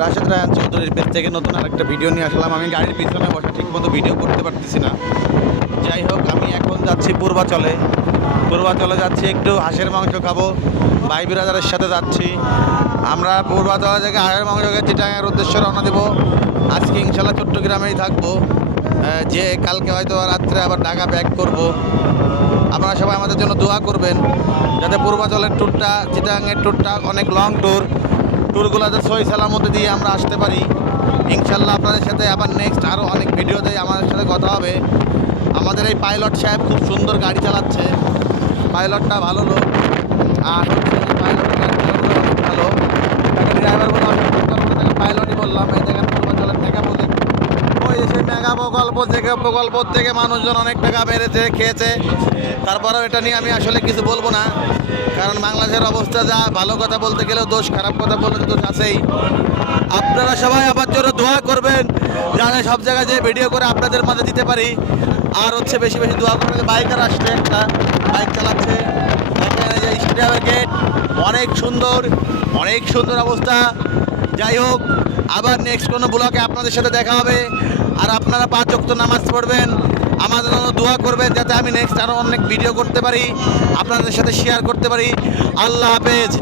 রাশেদ রায়হান চৌধুরীর পেজ থেকে নতুন আরেকটা ভিডিও নিয়ে আসলাম। আমি গাড়ির পিছনে বসে ঠিকমতো ভিডিও করতে পারতেছি না। যাই হোক, আমি এখন যাচ্ছি পূর্বাচলে যাচ্ছি, একটু হাঁসের মাংস খাবো, ভাই বিরাদারের সাথে যাচ্ছি। আমরা পূর্বাচলে থেকে হাঁসের মাংস খেয়ে চিটাগাংয়ের উদ্দেশ্যে রওনা দেবো। আজকে ইনশাল্লাহ চট্টগ্রামেই থাকবো, যে কালকে হয়তো রাত্রে আবার ঢাকা ব্যাক করব। আপনারা সবাই আমাদের জন্য দোয়া করবেন যাতে পূর্বাচলের ট্যুরটা, চিটাগাংয়ের ট্যুরটা অনেক লং ট্যুরগুলোতে সহি সালামতে দিয়ে আমরা আসতে পারি। ইনশাল্লাহ আপনাদের সাথে আবার নেক্সট আরও অনেক ভিডিওতে আমাদের সাথে কথা হবে। আমাদের এই পাইলট সাহেব খুব সুন্দর গাড়ি চালাচ্ছে, পাইলটটা ভালো লোক, আর হচ্ছে যে পাইলটের গাড়ি চালানো অনেক ভালো। তাকে ড্রাইভার বলে অসম্মান করবো না, তাকে পাইলটই বললাম। এই দেখেন পূর্বাচলের মেগা প্রজেক্ট, ওই যে সেই মেগা প্রকল্প থেকে মানুষজন অনেক টাকা বেড়েছে, খেয়েছে। তারপরেও এটা নিয়ে আমি আসলে কিছু বলবো না, কারণ বাংলাদেশের অবস্থা যা, ভালো কথা বলতে গেলেও দোষ, খারাপ কথা বলতে দোষ আছেই। আপনারা সবাই আমার জন্য দোয়া করবেন যাতে সব জায়গায় যে ভিডিও করে আপনাদের মাঝে দিতে পারি। আর হচ্ছে বেশি বেশি দোয়া করবেন। বাইকার আসছে, একটা বাইক চালাচ্ছে, এখানে যে স্টেডিয়ামের গেট অনেক সুন্দর অবস্থা। যাই হোক, আবার নেক্সট কোনো ব্লগে আপনাদের সাথে দেখা হবে। আর আপনারা 5 ওয়াক্ত নামাজ পড়বেন, আমাদের জন্য দোয়া করবেন যাতে আমি নেক্সট আরও অনেক ভিডিও করতে পারি, আপনাদের সাথে শেয়ার করতে পারি। আল্লাহ হাফেজ।